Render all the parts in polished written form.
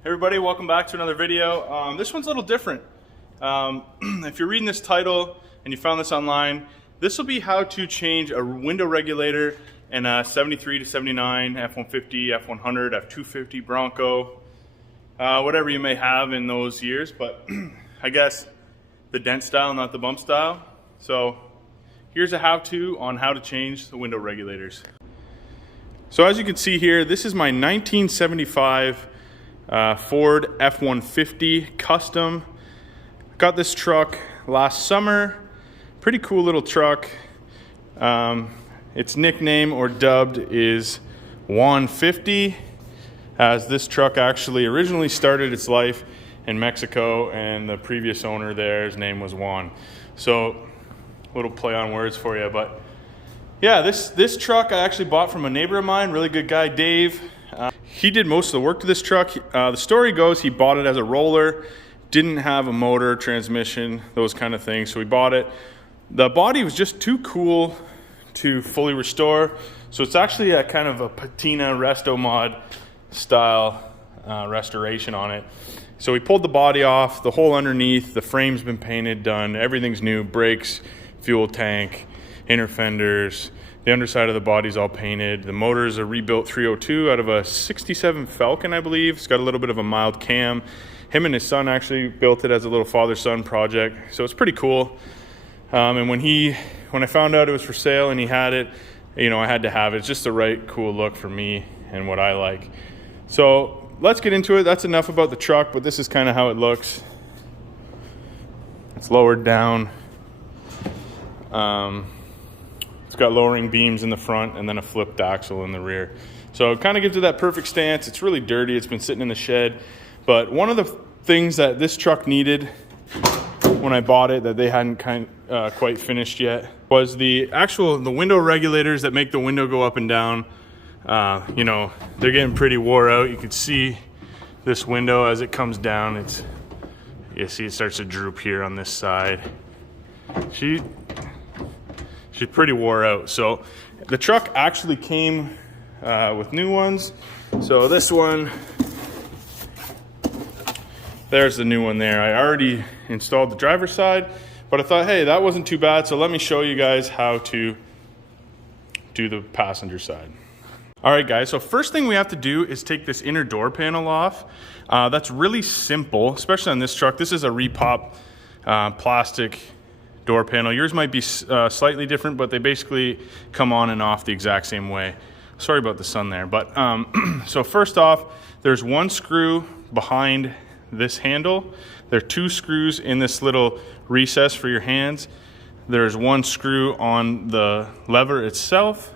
Hey everybody, welcome back to another video. This one's a little different. If you're reading this title and you found this online, this will be how to change a window regulator in a 73 to 79 F-150, F-100, F-250 Bronco, whatever you may have in those years, but I guess the dent style, not the bump style. So here's a how-to on how to change the window regulators. So as you can see here, this is my 1975 Ford F-150 Custom. Got this truck last summer. Pretty cool little truck. Its nickname or dubbed is Juan 50, as this truck actually originally started its life in Mexico, and the previous owner there, his name was Juan. So a little play on words for you, but yeah, this truck I actually bought from a neighbor of mine, really good guy, Dave. He did most of the work to this truck. The story goes he bought it as a roller, didn't have a motor, transmission, those kind of things, so he bought it. The body was just too cool to fully restore, so it's actually a kind of a patina resto mod style restoration on it. So we pulled the body off, the whole underneath, the frame's been painted, done, everything's new, brakes, fuel tank, inner fenders. The underside of the body's all painted. The motor is a rebuilt 302 out of a 67 Falcon, I believe. It's got a little bit of a mild cam. Him and his son actually built it as a little father-son project, so it's pretty cool. And when I found out it was for sale and he had it, you know, I had to have it. It's just the right cool look for me and what I like. So let's get into it. That's enough about the truck, but this is kind of how it looks. It's lowered down. It's got lowering beams in the front and then a flipped axle in the rear. So it kind of gives it that perfect stance. It's really dirty. It's been sitting in the shed. But one of the things that this truck needed when I bought it that they hadn't quite finished yet was the window regulators that make the window go up and down. You know, they're getting pretty wore out. You can see this window as it comes down. You see it starts to droop here on this side. She's pretty wore out. So the truck actually came with new ones. So this one, there's the new one there. I already installed the driver's side, but I thought, hey, that wasn't too bad. So let me show you guys how to do the passenger side. All right, guys, so first thing we have to do is take this inner door panel off. That's really simple, especially on this truck. This is a repop plastic door panel. Yours might be slightly different, but they basically come on and off the exact same way. Sorry about the sun there, but so first off, there's one screw behind this handle. There are two screws in this little recess for your hands. There's one screw on the lever itself,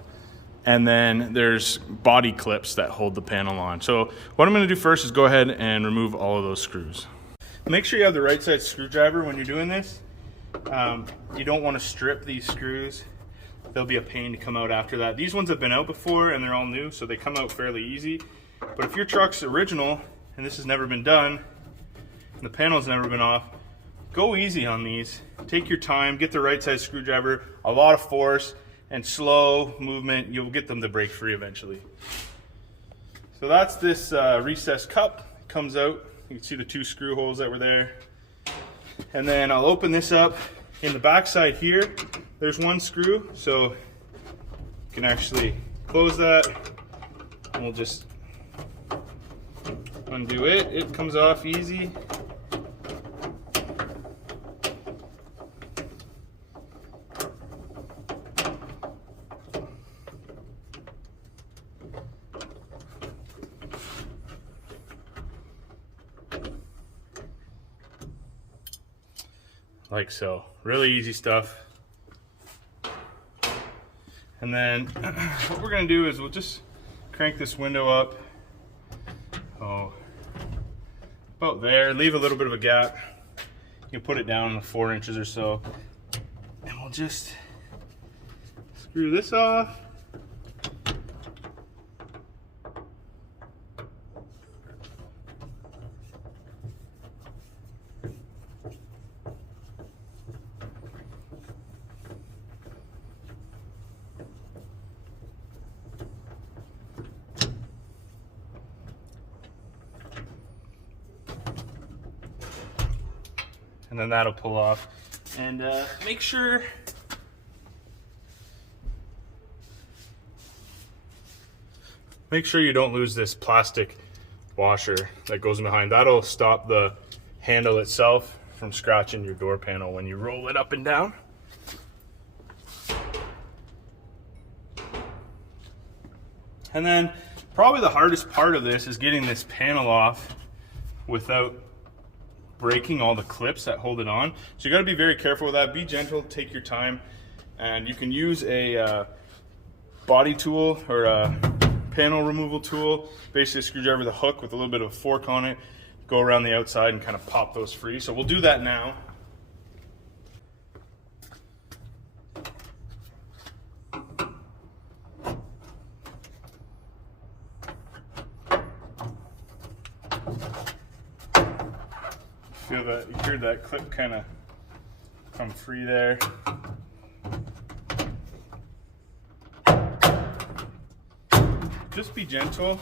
and then there's body clips that hold the panel on. So what I'm going to do first is go ahead and remove all of those screws. Make sure you have the right side screwdriver when you're doing this. You don't want to strip these screws. They'll be a pain to come out after that. These ones have been out before and they're all new, so they come out fairly easy. But if your truck's original and this has never been done and the panel's never been off, go easy on these. Take your time, get the right side screwdriver, a lot of force and slow movement. You'll get them to break free eventually. So that's this recessed cup. It comes out. You can see the two screw holes that were there. And then I'll open this up. In the back side here, there's one screw, so you can actually close that. And we'll just undo it. It comes off easy. Like so. Really easy stuff. And then what we're going to do is we'll just crank this window up. Oh, about there. Leave a little bit of a gap. You can put it down 4 inches or so. And we'll just screw this off. and then that'll pull off. And make sure you don't lose this plastic washer that goes behind. That'll stop the handle itself from scratching your door panel when you roll it up and down. And then probably the hardest part of this is getting this panel off without breaking all the clips that hold it on. So you got to be very careful with that. Be gentle, take your time, and you can use a body tool or a panel removal tool, basically a screwdriver with a hook with a little bit of a fork on it, go around the outside and kind of pop those free. So we'll do that now. Feel that, you hear that clip kind of come free there. Just be gentle,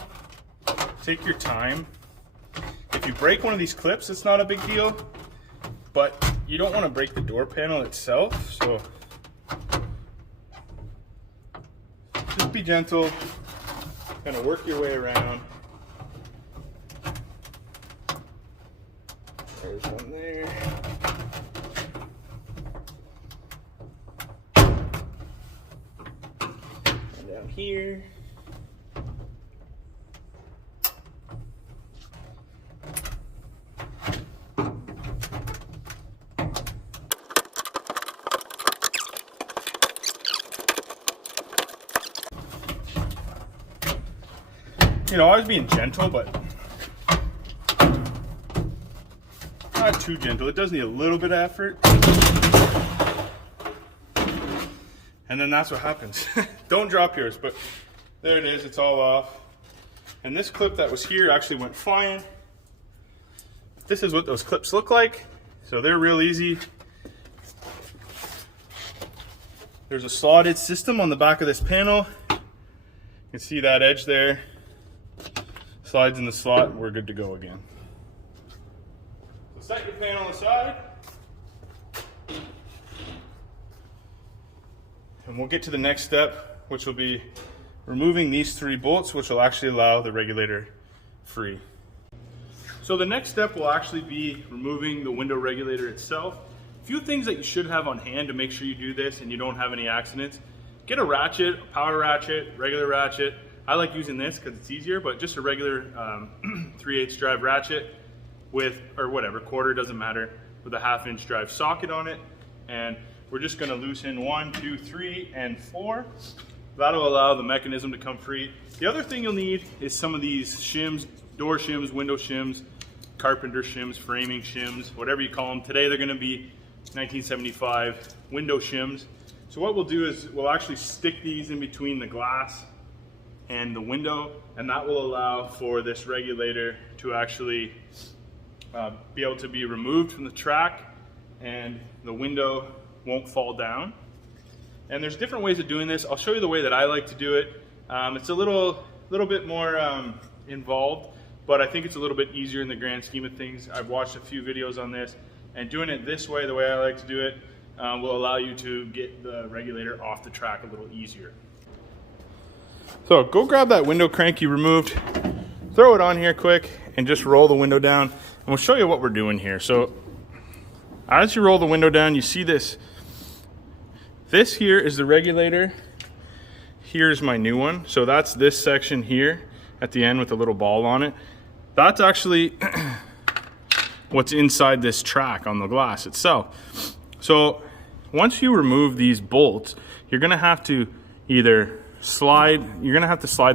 take your time. If you break one of these clips, it's not a big deal, but you don't want to break the door panel itself, so just be gentle, kind of work your way around. There's one there. And down here. You know, I was being gentle, but not too gentle. It does need a little bit of effort. And then that's what happens. Don't drop yours, but there it is, it's all off. And this clip that was here actually went flying. This is what those clips look like. So they're real easy. There's a slotted system on the back of this panel. You can see that edge there. Slides in the slot, we're good to go again. So set your panel aside. And we'll get to the next step, which will be removing these 3 bolts, which will actually allow the regulator free. So the next step will actually be removing the window regulator itself. A few things that you should have on hand to make sure you do this and you don't have any accidents. Get a ratchet, a power ratchet, regular ratchet. I like using this because it's easier, but just a regular 3/8 drive ratchet with, or whatever, quarter, doesn't matter, with a 1/2 inch drive socket on it. And we're just gonna loosen 1, 2, 3, and 4. That'll allow the mechanism to come free. The other thing you'll need is some of these shims, door shims, window shims, carpenter shims, framing shims, whatever you call them. Today they're gonna be 1975 window shims. So what we'll do is we'll actually stick these in between the glass and the window, and that will allow for this regulator to actually be able to be removed from the track, and the window won't fall down. And there's different ways of doing this. I'll show you the way that I like to do it. It's a little bit more involved, but I think it's a little bit easier in the grand scheme of things. I've watched a few videos on this, and doing it this way, the way I like to do it, will allow you to get the regulator off the track a little easier. So go grab that window crank you removed, throw it on here quick, and just roll the window down. And we'll show you what we're doing here. So as you roll the window down, you see this. This here is the regulator. Here's my new one. So that's this section here at the end with a little ball on it. That's actually what's inside this track on the glass itself. So once you remove these bolts, you're gonna have to either slide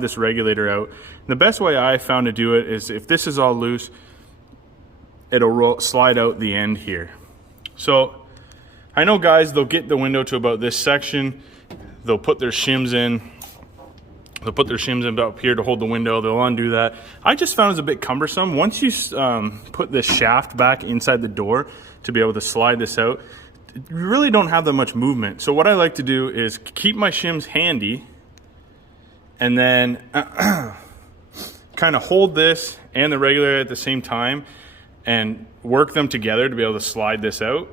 this regulator out. And the best way I found to do it is if this is all loose, it'll slide out the end here. So I know guys, they'll get the window to about this section, they'll put their shims in, about here to hold the window, they'll undo that. I just found it's a bit cumbersome. Once you put this shaft back inside the door to be able to slide this out, you really don't have that much movement. So what I like to do is keep my shims handy, and then kind of hold this and the regulator at the same time, and work them together to be able to slide this out.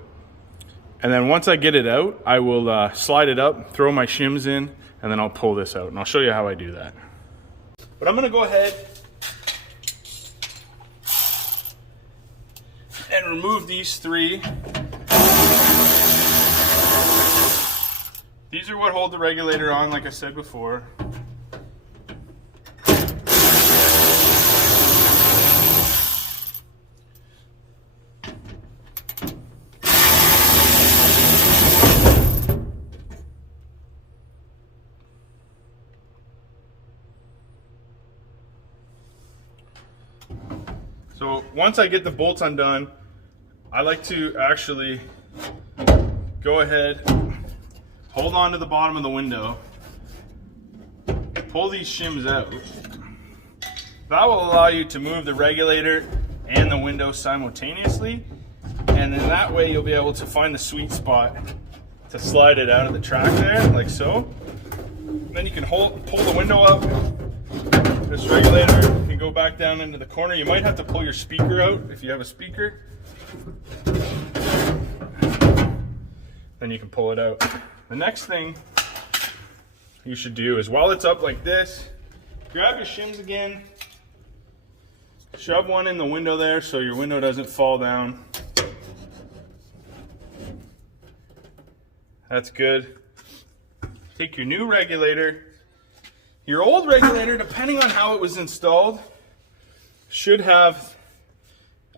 And then once I get it out, I will slide it up, throw my shims in, and then I'll pull this out. And I'll show you how I do that. But I'm gonna go ahead and remove these 3. These are what hold the regulator on, like I said before. So once I get the bolts undone, I like to actually go ahead, hold on to the bottom of the window, pull these shims out. That will allow you to move the regulator and the window simultaneously, and then that way you'll be able to find the sweet spot to slide it out of the track there, like so. Then you can pull the window up. This regulator can go back down into the corner. You might have to pull your speaker out if you have a speaker. Then you can pull it out. The next thing you should do is, while it's up like this, grab your shims again, shove one in the window there so your window doesn't fall down. That's good. Take your new regulator. Your old regulator, depending on how it was installed, should have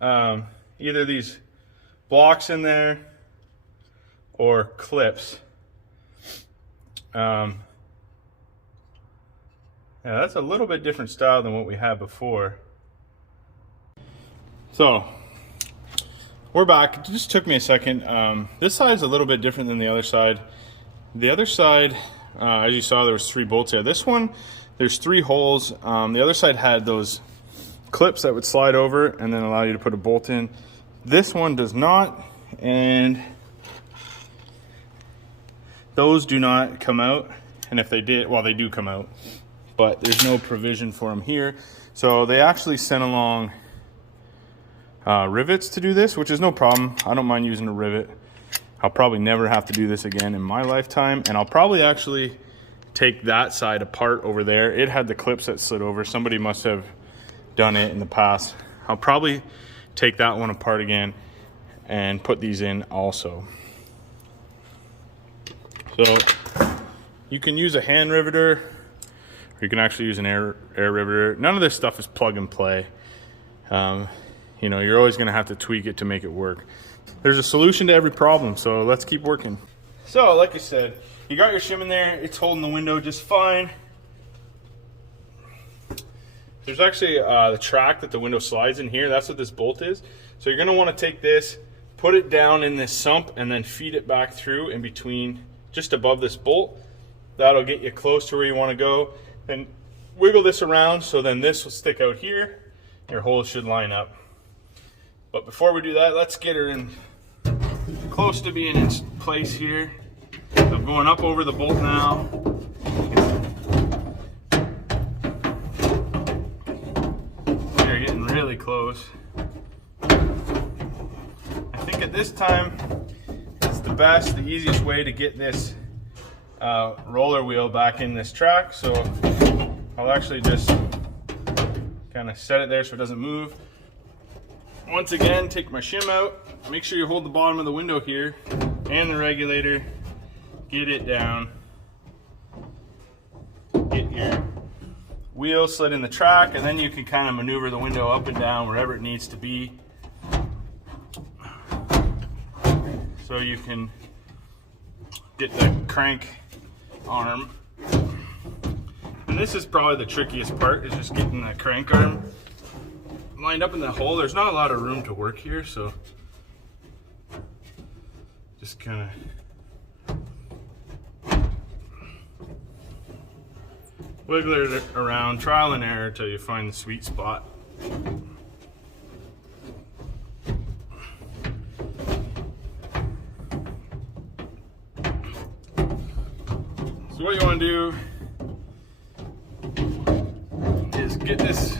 either these blocks in there or clips. Yeah, that's a little bit different style than what we had before. So we're back. It just took me a second. This side is a little bit different than the other side. The other side, as you saw, there was 3 bolts there. This one, there's 3 holes. The other side had those clips that would slide over and then allow you to put a bolt in. This one does not, and those do not come out. And if they did, well, they do come out, but there's no provision for them here. So they actually sent along rivets to do this, which is no problem. I don't mind using a rivet. I'll probably never have to do this again in my lifetime, and I'll probably actually take that side apart over there. It had the clips that slid over. Somebody must have done it in the past. I'll probably take that one apart again and put these in also. So you can use a hand riveter, or you can actually use an air riveter. None of this stuff is plug and play. You know, you're always gonna have to tweak it to make it work. There's a solution to every problem, so let's keep working. So, like I said, you got your shim in there, it's holding the window just fine. There's actually the track that the window slides in here, that's what this bolt is. So you're gonna wanna take this, put it down in this sump, and then feed it back through in between, just above this bolt. That'll get you close to where you wanna go. Then wiggle this around, so then this will stick out here. Your holes should line up. But before we do that, let's get her in close to being in place here. So I'm going up over the bolt now. They're getting really close. I think at this time, it's the best, the easiest way to get this roller wheel back in this track. So I'll actually just kind of set it there so it doesn't move. Once again, take my shim out. Make sure you hold the bottom of the window here and the regulator. Get it down. Get your wheel slid in the track, and then you can kind of maneuver the window up and down wherever it needs to be. So you can get the crank arm. And this is probably the trickiest part, is just getting that crank arm lined up in the hole. There's not a lot of room to work here, so just kind of wiggle it around, trial and error till you find the sweet spot. So what you want to do is get this.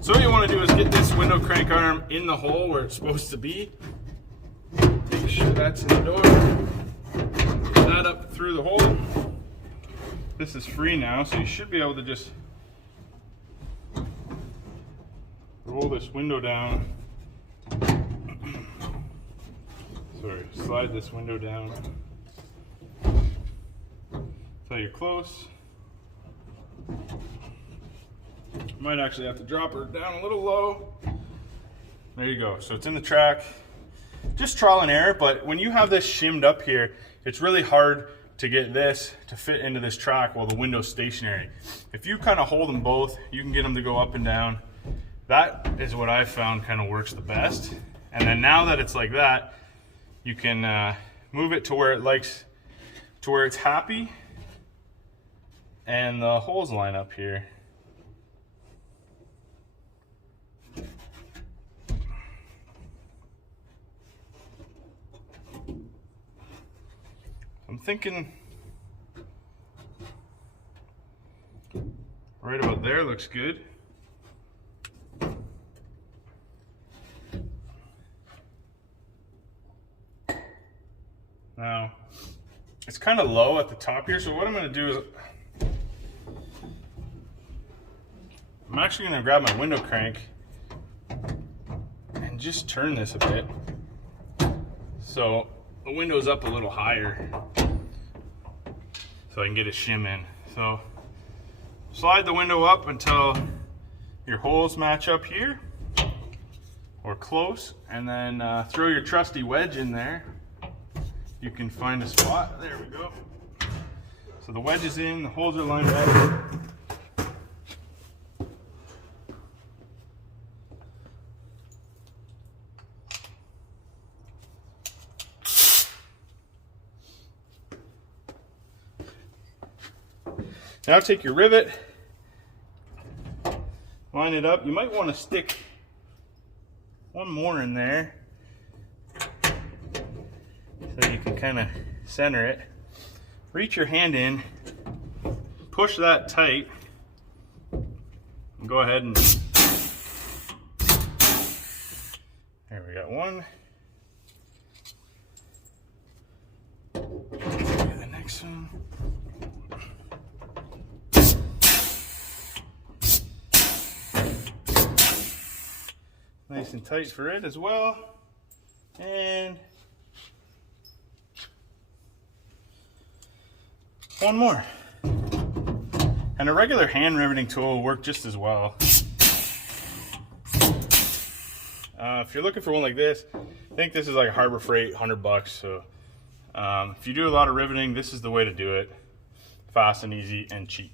So what you want to do is get this window crank arm in the hole where it's supposed to be. Make sure that's in the door. Put that up through the hole. This is free now, so you should be able to just roll this window down. Sorry, slide this window down until you're close. Might actually have to drop her down a little low. There you go. So it's in the track. Just trial and error, but when you have this shimmed up here, it's really hard to get this to fit into this track while the window's stationary. If you kind of hold them both, you can get them to go up and down. That is what I found kind of works the best. And then now that it's like that, you can move it to where it likes, to where it's happy, and the holes line up here. I'm thinking right about there looks good. Now, it's kind of low at the top here, so what I'm going to do is I'm actually going to grab my window crank and just turn this a bit so the window's up a little higher so I can get a shim in. So slide the window up until your holes match up here or close, and then throw your trusty wedge in there. You can find a spot. There we go. So the wedge is in, the holes are lined up. Now take your rivet, line it up. You might want to stick one more in there so you can kind of center it. Reach your hand in, push that tight, and go ahead and there we got one. The next one. Nice and tight for it as well. And one more. And a regular hand riveting tool will work just as well. If you're looking for one like this, I think this is like Harbor Freight, $100. So if you do a lot of riveting, this is the way to do it. Fast and easy and cheap.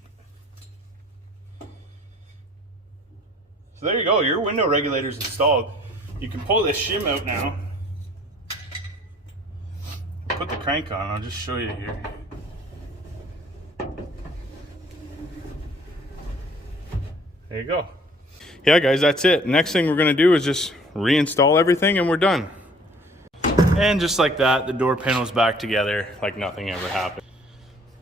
So there you go, your window regulator is installed. You can pull this shim out now. Put the crank on, I'll just show you here. There you go. Yeah guys, that's it. Next thing we're gonna do is just reinstall everything and we're done. And just like that, the door panel's back together like nothing ever happened.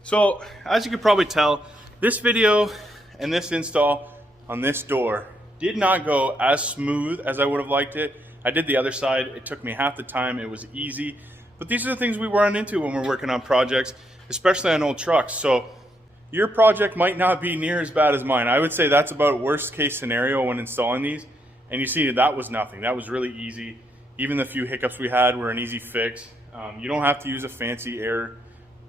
So, as you can probably tell, this video and this install on this door did not go as smooth as I would have liked it. I did the other side, it took me half the time, it was easy. But these are the things we run into when we're working on projects, especially on old trucks. So your project might not be near as bad as mine. I would say that's about worst case scenario when installing these. And you see that was nothing, that was really easy. Even the few hiccups we had were an easy fix. You don't have to use a fancy air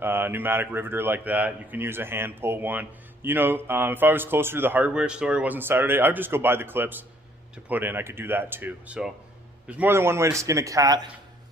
pneumatic riveter like that. You can use a hand pull one. You know, if I was closer to the hardware store, it wasn't Saturday, I would just go buy the clips to put in. I could do that too. So there's more than one way to skin a cat,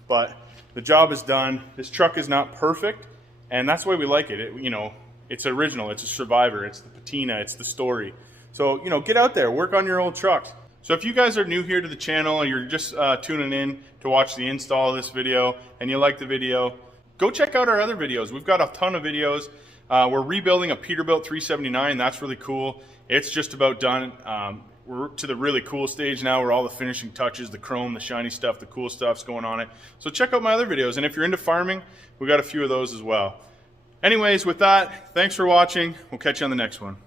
but the job is done. This truck is not perfect, and that's the way we like it. You know, it's original, it's a survivor, it's the patina, it's the story. So, you know, get out there, work on your old trucks. So if you guys are new here to the channel and you're just tuning in to watch the install of this video and you like the video, go check out our other videos. We've got a ton of videos. We're rebuilding a Peterbilt 379. That's really cool. It's just about done. We're to the really cool stage now where all the finishing touches, the chrome, the shiny stuff, the cool stuff's going on it. So check out my other videos. And if you're into farming, we got a few of those as well. Anyways, with that, thanks for watching. We'll catch you on the next one.